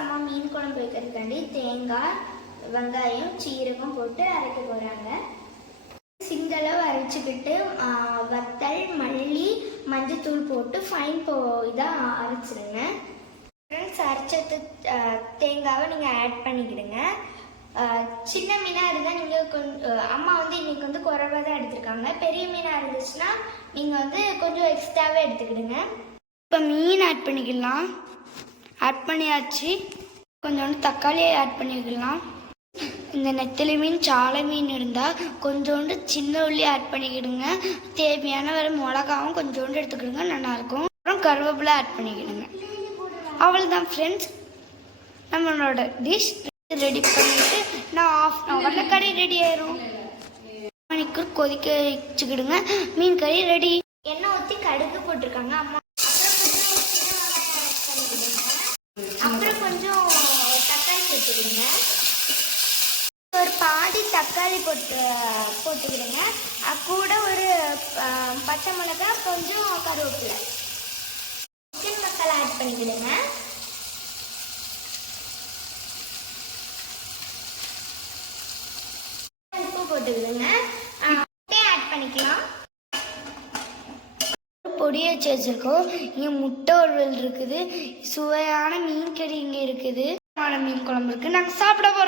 அம்மா மீன் குழம்பு வைக்கிறதுக்காண்டி தேங்காய் வெங்காயம் சீரகம் போட்டு அரைக்க போகிறாங்க சிங்களம் அரைச்சிக்கிட்டு வத்தல் மல்லி மஞ்சத்தூள் போட்டு ஃபைன் போ இதாக அரைச்சிடுங்க ஃப்ரெண்ட்ஸ் அரைச்சது தேங்காவை நீங்கள் ஆட் பண்ணிக்கிடுங்க. சின்ன மீனாக இருந்தால் நீங்கள் கொஞ்சம் அம்மா வந்து இன்னைக்கு வந்து குறைவாக தான் எடுத்துருக்காங்க. பெரிய மீனாக இருந்துச்சுன்னா நீங்கள் வந்து கொஞ்சம் எக்ஸ்ட்ராவே எடுத்துக்கிடுங்க. இப்போ மீன் ஆட் பண்ணிக்கலாம். ஆட் பண்ணியாச்சு. கொஞ்சோண்டு தக்காளியை ஆட் பண்ணிக்கலாம். இந்த நெத்திலி மீன் சாலை மீன் இருந்தால் கொஞ்சோண்டு சின்ன உள்ளி ஆட் பண்ணிக்கிடுங்க. தேவையான வர மிளகாவும் கொஞ்சோண்டு எடுத்துக்கிடுங்க நல்லாயிருக்கும். அப்புறம் கருவேப்பிலை ஆட் பண்ணிக்கிடுங்க. அவ்வளோதான் ஃப்ரெண்ட்ஸ் நம்மளோட டிஷ் ரெடி பண்ணிட்டு நான் ஆஃப் அன் ஹவரில் கறி ரெடி ஆயிரும். மணிக்கூர் கொதிக்க வச்சுக்கிடுங்க. மீன் கறி ரெடி எண்ணெய் ஊற்றி கடுகு போட்டிருக்காங்க. அம்மா அப்புறம் கொஞ்சம் தக்காளி சேர்த்துக்கிடுங்க ஒரு பாதி தக்காளி போட்டு போட்டுக்கிடுங்க. கூட ஒரு பச்சை மிளகா கொஞ்சம் கருவேப்பிலை. சிக்கன் மசாலா ஆட் பண்ணிக்கிடுங்க. உப்பு போட்டுக்கிடுங்க. ஆட் பண்ணிக்கலாம். பொடியை வச்சு வச்சிருக்கோம். இங்கே முட்டை ஒருவல் இருக்குது. சுவையான மீன் கறி இங்கே இருக்குது. மீன் குழம்பு இருக்குது நாங்கள் சாப்பிட போகிறோம்